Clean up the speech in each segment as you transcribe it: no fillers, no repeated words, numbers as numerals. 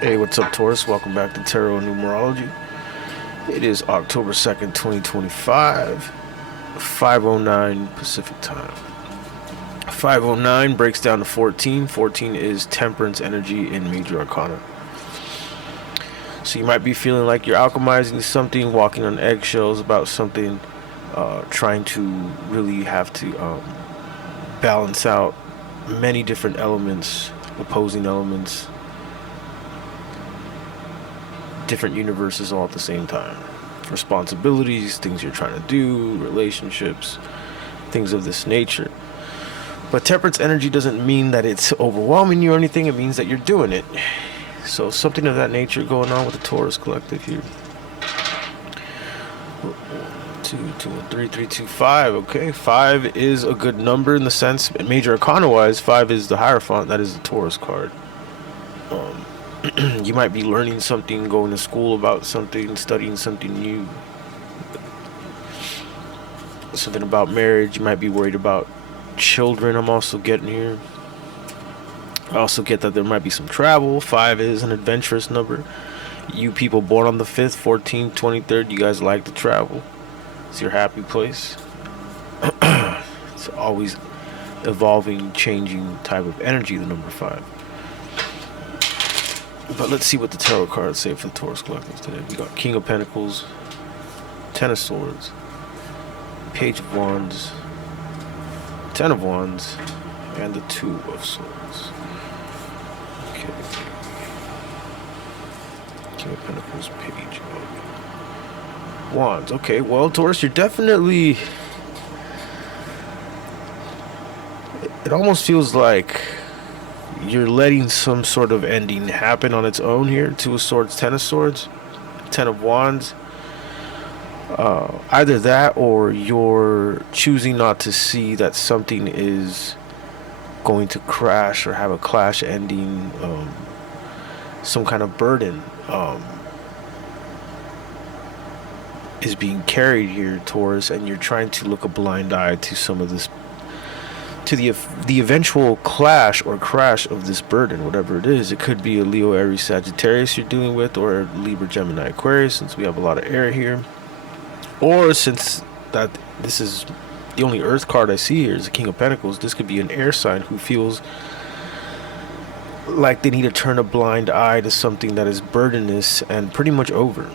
Hey, what's up, Taurus? Welcome back to Tarot Numerology. It is October 2nd, 2025, 5:09 Pacific Time. 5:09 breaks down to 14. 14 is Temperance energy in Major Arcana. So you might be feeling like you're alchemizing something, walking on eggshells about something, trying to really have to balance out many different elements, opposing elements, different universes all at the same time. Responsibilities, things you're trying to do, relationships, things of this nature. But temperance energy doesn't mean that it's overwhelming you or anything. It means that you're doing it. So something of that nature going on with the Taurus collective here. 2, 2, 3, 3, 2, 5. Okay, 5 is a good number in the sense, Major Arcana wise, 5 is the Hierophant. That is the Taurus card. You might be learning something, going to school about something, studying something new, something about marriage. You might be worried about children. I'm also getting here. I also get that there might be some travel. 5 is an adventurous number. You people born on the 5th, 14th, 23rd, you guys like to travel. It's your happy place. It's always evolving, changing type of energy, the number 5. But let's see what the tarot cards say for the Taurus collective today. We got King of Pentacles, Ten of Swords, Page of Wands, Ten of Wands, and the Two of Swords. Okay. King of Pentacles, Page of Wands. Okay, well, Taurus, you're definitely... It almost feels like you're letting some sort of ending happen on its own here. Two of Swords, Ten of Swords, Ten of Wands. Either that or you're choosing not to see that something is going to crash or have a clash ending. Some kind of burden is being carried here, Taurus, and you're trying to look a blind eye to some of this, to the eventual clash or crash of this burden, whatever it is. It could be a Leo, Aries, Sagittarius you're dealing with, or a Libra, Gemini, Aquarius, since we have a lot of air here. Or since that this is the only Earth card I see here is the King of Pentacles, this could be an air sign who feels like they need to turn a blind eye to something that is burdenous and pretty much over.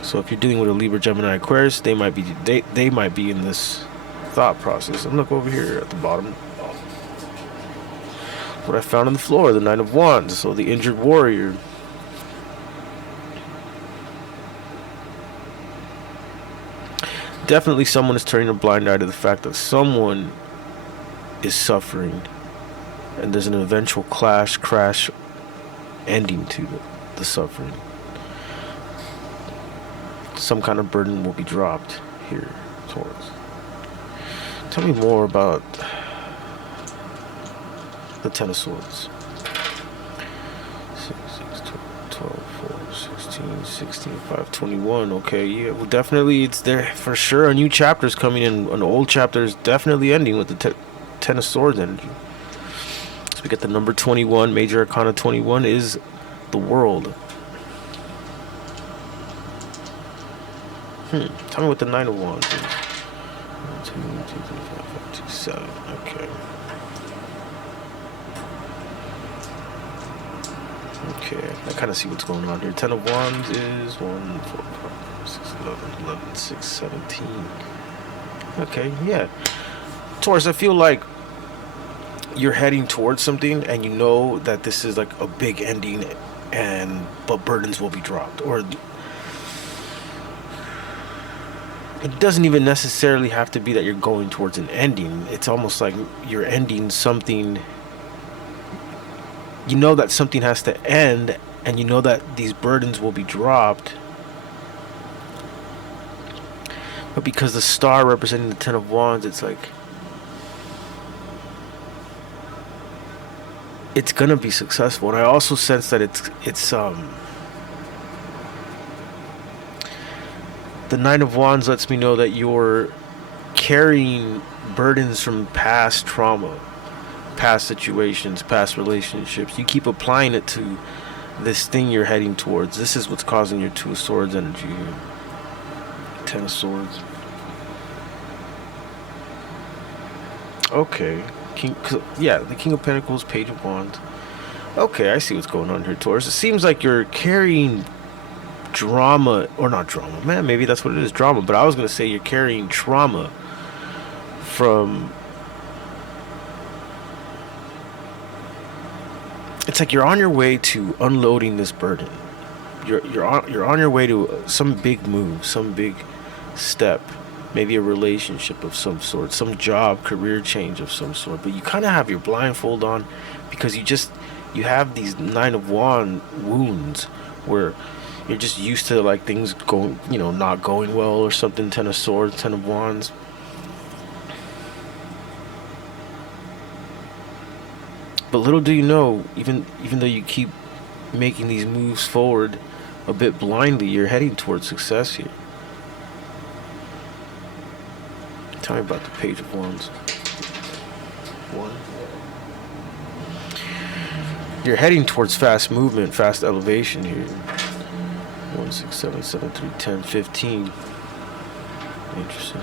So if you're dealing with a Libra, Gemini, Aquarius, they might be in this thought process. And look over here at the bottom, what I found on the floor, the Nine of Wands. So the injured warrior. Definitely someone is turning a blind eye to the fact that someone is suffering and there's an eventual crash ending to the suffering. Some kind of burden will be dropped here, Taurus. Tell me more about the Ten of Swords. 6, 12, 4, 16, 16, 5, 21. Okay, yeah, well, definitely it's there for sure. A new chapter is coming in. An old chapter is definitely ending with the Ten of Swords energy. So we get the number 21. Major Arcana 21 is the World. Tell me what the Nine of Wands is. 1, 2, 3, 4, 5, 2, 7. Okay. Okay, I kind of see what's going on here. Ten of Wands is 1, 4, 5, 6, 11, 6, 17. Okay, yeah. Taurus, I feel like you're heading towards something and you know that this is like a big ending but burdens will be dropped. Or it doesn't even necessarily have to be that you're going towards an ending. It's almost like you're ending something. You know that something has to end, and you know that these burdens will be dropped. But because the star representing the Ten of Wands, it's like it's gonna be successful. And I also sense that it's the Nine of Wands lets me know that you're carrying burdens from past trauma, past situations, past relationships. You keep applying it to this thing you're heading towards. This is what's causing your Two of Swords energy here. Ten of Swords. Okay. The King of Pentacles, Page of Wands. Okay, I see what's going on here, Taurus. It seems like you're carrying drama, or not drama, man, maybe that's what it is, drama, but I was going to say you're carrying trauma from... It's like you're on your way to unloading this burden. You're on your way to some big move, some big step, maybe a relationship of some sort, some job, career change of some sort, but you kind of have your blindfold on because you have these Nine of Wands wounds where you're just used to like things going, not going well or something. Ten of Swords, Ten of Wands. But little do you know, even though you keep making these moves forward a bit blindly, you're heading towards success here. Tell me about the Page of Wands. One. You're heading towards fast movement, fast elevation here. 1, 6, 7, 7, 3, 10, 15. Interesting.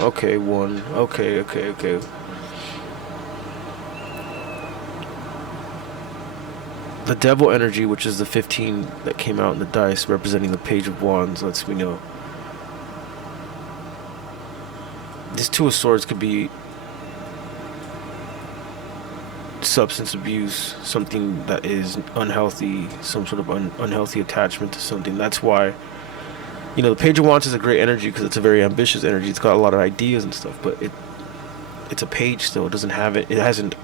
Okay, 1. Okay. The Devil energy, which is the 15 that came out in the dice, representing the Page of Wands, lets me know. This Two of Swords could be substance abuse, something that is unhealthy, some sort of unhealthy attachment to something. That's why, the Page of Wands is a great energy because it's a very ambitious energy. It's got a lot of ideas and stuff, but it's a page still. It doesn't have it. It hasn't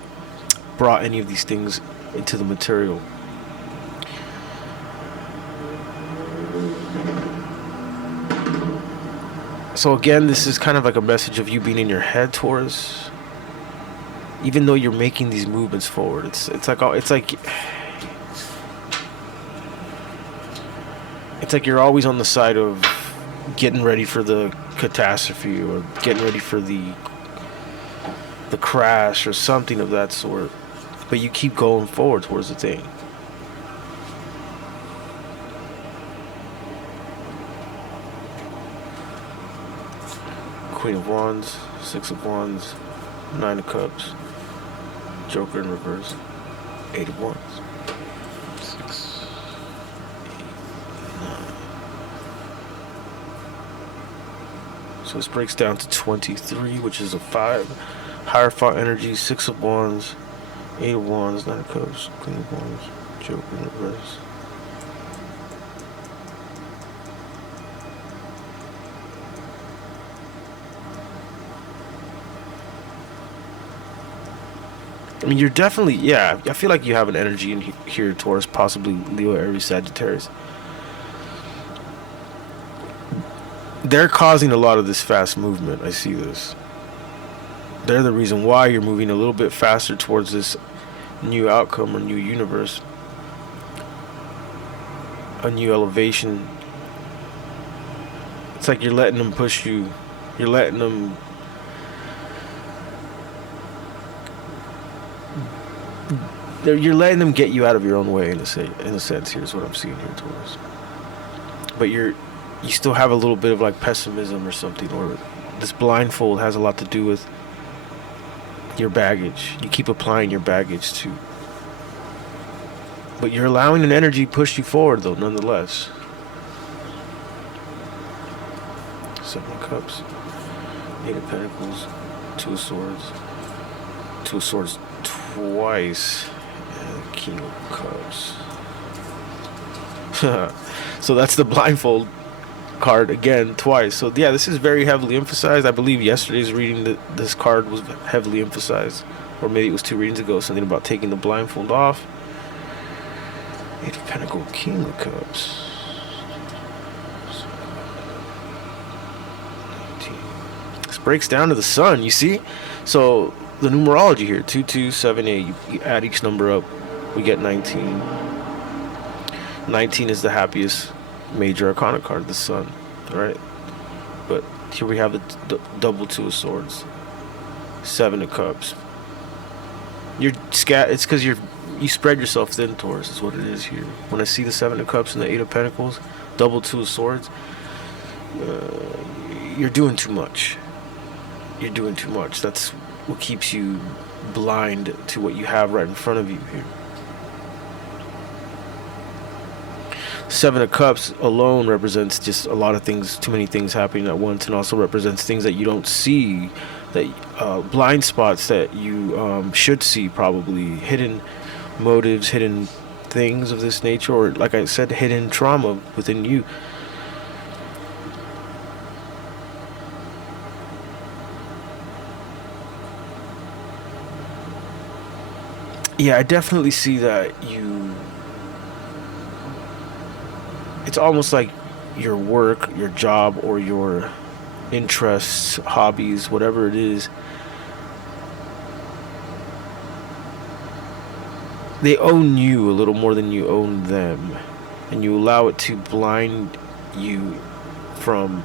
brought any of these things into the material. So again, this is kind of like a message of you being in your head, Taurus. Even though you're making these movements forward, it's like you're always on the side of getting ready for the catastrophe or getting ready for the crash or something of that sort. But you keep going forward towards the thing. Queen of Wands, Six of Wands, Nine of Cups, Joker in reverse, Eight of Wands. 6, 8, 9. So this breaks down to 23, which is a 5. Hierophant energy, Six of Wands, Eight of Wands, Nine of Cups, Queen of Wands, Joker in reverse. I mean, you're definitely, I feel like you have an energy in here, Taurus, possibly Leo, Aries, Sagittarius. They're causing a lot of this fast movement. I see this. They're the reason why you're moving a little bit faster towards this new outcome or new universe. A new elevation. It's like you're letting them push you. You're letting them... You're letting them get you out of your own way in a sense. Here's what I'm seeing here, Taurus. But you still have a little bit of like pessimism or something, or this blindfold has a lot to do with your baggage. You keep applying your baggage to, but you're allowing an energy push you forward though, nonetheless. Seven of Cups, Eight of Pentacles, Two of Swords, Two of Swords twice. King of Cups. So that's the blindfold card again twice. So yeah, this is very heavily emphasized. I believe yesterday's reading this card was heavily emphasized, or maybe it was 2 readings ago, something about taking the blindfold off. Eight of Pentacles, King of Cups. 19. This breaks down to the sun, you see? So the numerology here, 2, 2, 7, 8, you add each number up, we get 19. 19 is the happiest major arcana card, the sun, right? But here we have the double Two of Swords. Seven of Cups. It's because you spread yourself thin, Taurus, is what it is here. When I see the Seven of Cups and the Eight of Pentacles, double Two of Swords, you're doing too much. You're doing too much. That's what keeps you blind to what you have right in front of you here. Seven of Cups alone represents just a lot of things, too many things happening at once, and also represents things that you don't see, that blind spots that you should see, probably hidden motives, hidden things of this nature, or like I said, hidden trauma within you. Yeah, I definitely see that it's almost like your work, your job, or your interests, hobbies, whatever it is, they own you a little more than you own them, and you allow it to blind you from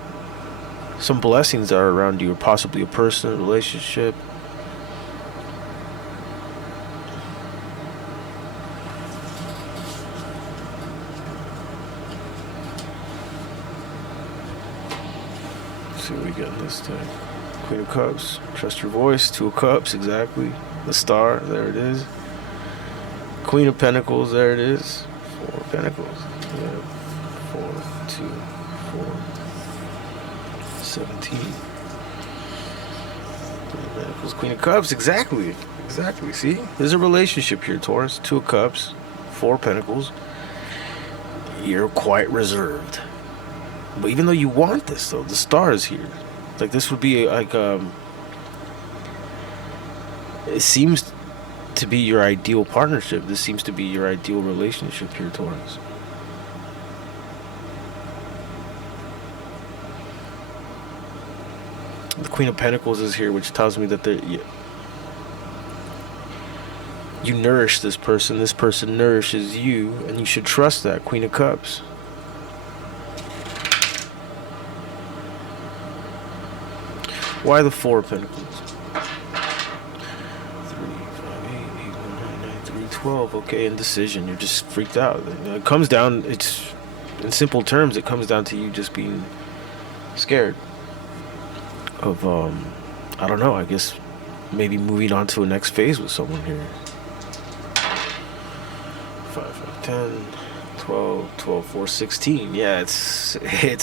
some blessings that are around you, or possibly a person, a relationship. See what we got this time. Queen of Cups, trust your voice. Two of Cups, exactly. The Star, there it is. Queen of Pentacles, there it is. Four of Pentacles. Yeah. 4, 2, 4, 17. Queen of Pentacles, Queen of Cups, exactly. Exactly. See? There's a relationship here, Taurus. Two of Cups, Four of Pentacles. You're quite reserved. But even though you want this, though, the Star is here. Like, this would be like, it seems to be your ideal partnership. This seems to be your ideal relationship here, Taurus. The Queen of Pentacles is here, which tells me that you nourish this person nourishes you, and you should trust that. Queen of Cups. Why the Four of Pentacles? 3, 5, 8, 8, 1, 9, 9, 3, 12. Okay, indecision. You're just freaked out. It comes down, it's, in simple terms, it comes down to you just being scared of, I don't know, I guess maybe moving on to a next phase with someone here. 5, 5, 10, 12, 12, 4, 16. Yeah, it's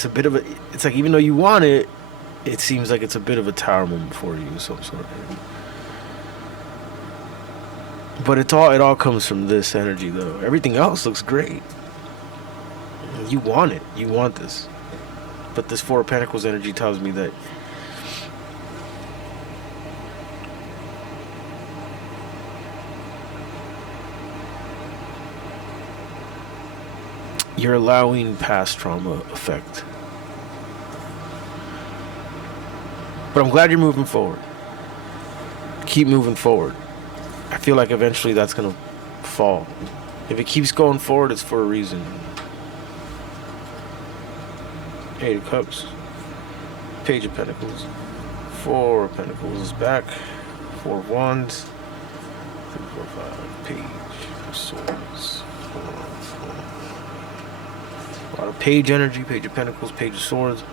a bit of a, it's like, even though you want it, it seems like it's a bit of a tower moment for you of some sort. But it all comes from this energy, though. Everything else looks great. You want it. You want this. But this Four of Pentacles energy tells me that you're allowing past trauma effect. But I'm glad you're moving forward. Keep moving forward. I feel like eventually that's going to fall. If it keeps going forward, it's for a reason. Eight of Cups. Page of Pentacles. Four of Pentacles is back. Four of Wands. 3, 4, 5. Page of Swords. 4, 4. A lot of Page energy. Page of Pentacles. Page of Swords.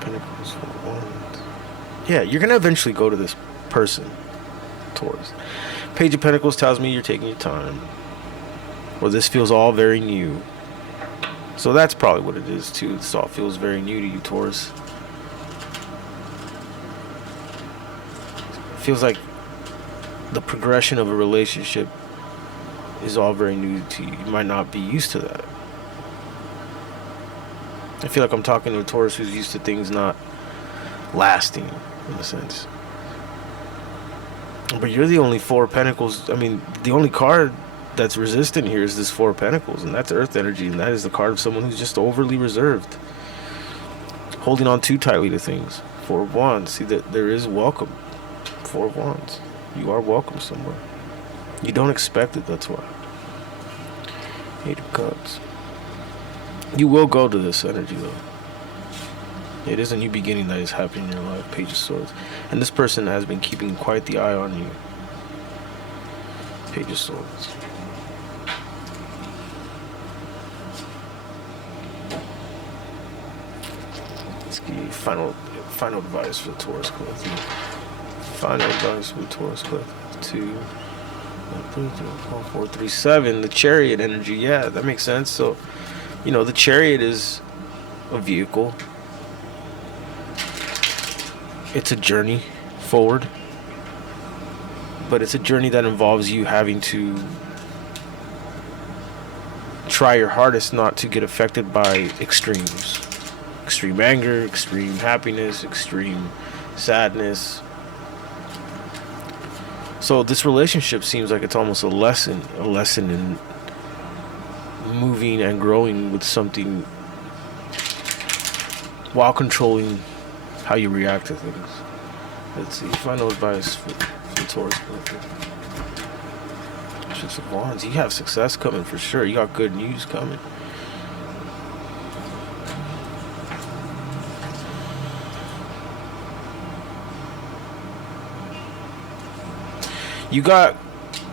Pentacles, 4 of Wands. Yeah, you're gonna eventually go to this person, Taurus. Page of Pentacles tells me you're taking your time. Well, this feels all very new. So that's probably what it is too. This all feels very new to you, Taurus. It feels like the progression of a relationship is all very new to you. You might not be used to that. I feel like I'm talking to a Taurus who's used to things not lasting, in a sense. But you're the only Four of Pentacles. I mean, the only card that's resistant here is this Four of Pentacles, and that's Earth energy, and that is the card of someone who's just overly reserved, holding on too tightly to things. Four of Wands. See that there is welcome. Four of Wands. You are welcome somewhere. You don't expect it, that's why. Eight of Cups. You will go to this energy, though. It is a new beginning that is happening in your life, Page of Swords. And this person has been keeping quite the eye on you. Page of Swords. Let's give you final advice for the Taurus collective. Final advice for the Taurus collective. 2, 3, 4, 4, 3, 7. The Chariot energy. Yeah, that makes sense. So, you know, the Chariot is a vehicle. It's a journey forward, but it's a journey that involves you having to try your hardest not to get affected by extremes. Extreme anger, extreme happiness, extreme sadness. So this relationship seems like it's almost a lesson in moving and growing with something while controlling how you react to things. Let's see. Final advice for Taurus. Six of Wands. You have success coming for sure. You got good news coming. You got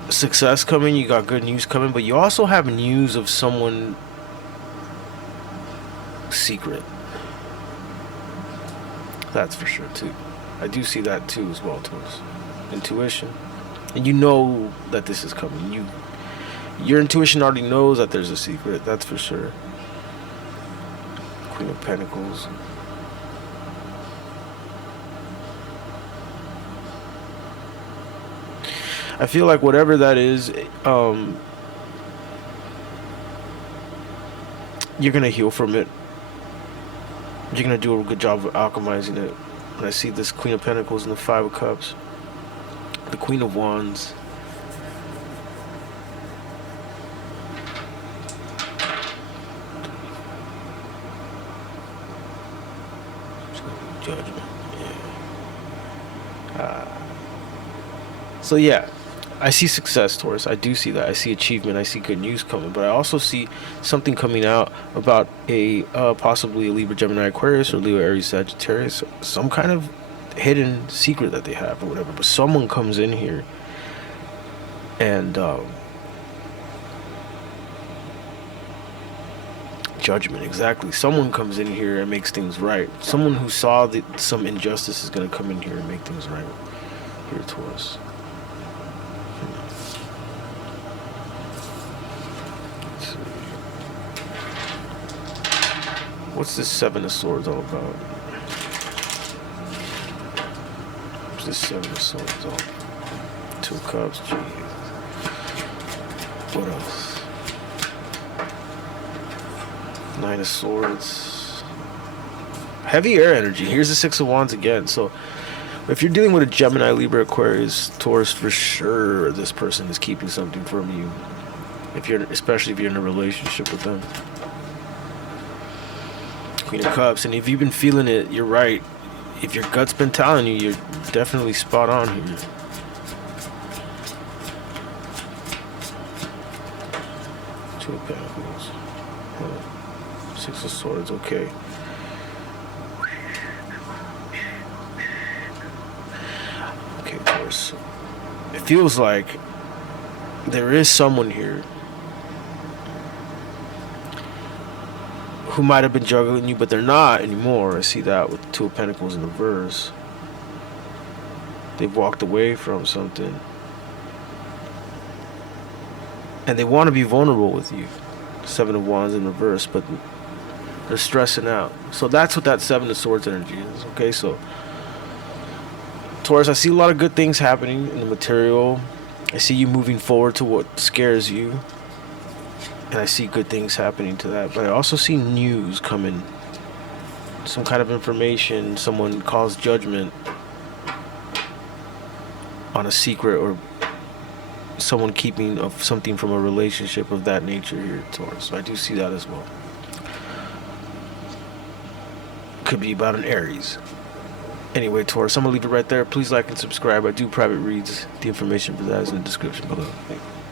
success coming. You got good news coming. But you also have news of someone secret. That's for sure too. I do see that too as well, Taurus. Intuition. And you know that this is coming. Your intuition already knows that there's a secret, that's for sure. Queen of Pentacles. I feel like whatever that is, you're gonna heal from it. You're gonna do a good job of alchemizing it. When I see this Queen of Pentacles and the Five of Cups, the Queen of Wands, Judgment. Yeah. So yeah, I see success, Taurus. I do see that. I see achievement. I see good news coming. But I also see something coming out about a possibly a Libra, Gemini, Aquarius, or Leo, Aries, Sagittarius. Some kind of hidden secret that they have or whatever. But someone comes in here and judgment, exactly. Someone comes in here and makes things right. Someone who saw that some injustice is going to come in here and make things right here, Taurus. What's this Seven of Swords all about? What's this Seven of Swords all about? Two of Cups, jeez. What else? Nine of Swords. Heavy air energy. Here's the Six of Wands again. So if you're dealing with a Gemini, Libra, Aquarius, Taurus, for sure this person is keeping something from you. Especially if you're in a relationship with them. Queen of Cups. And if you've been feeling it, you're right. If your gut's been telling you, you're definitely spot on here. Two of Pentacles. Six of Swords, okay. Okay, Taurus. It feels like there is someone here who might have been juggling you, but they're not anymore. I see that with the Two of Pentacles in the verse. They've walked away from something. And they want to be vulnerable with you. Seven of Wands in reverse, but they're stressing out. So that's what that Seven of Swords energy is. Okay, so Taurus, I see a lot of good things happening in the material. I see you moving forward to what scares you. And I see good things happening to that. But I also see news coming. Some kind of information. Someone calls judgment on a secret, or someone keeping of something from a relationship of that nature here, Taurus. So I do see that as well. Could be about an Aries. Anyway, Taurus, I'm going to leave it right there. Please like and subscribe. I do private reads. The information for that is in the description below. Thank you.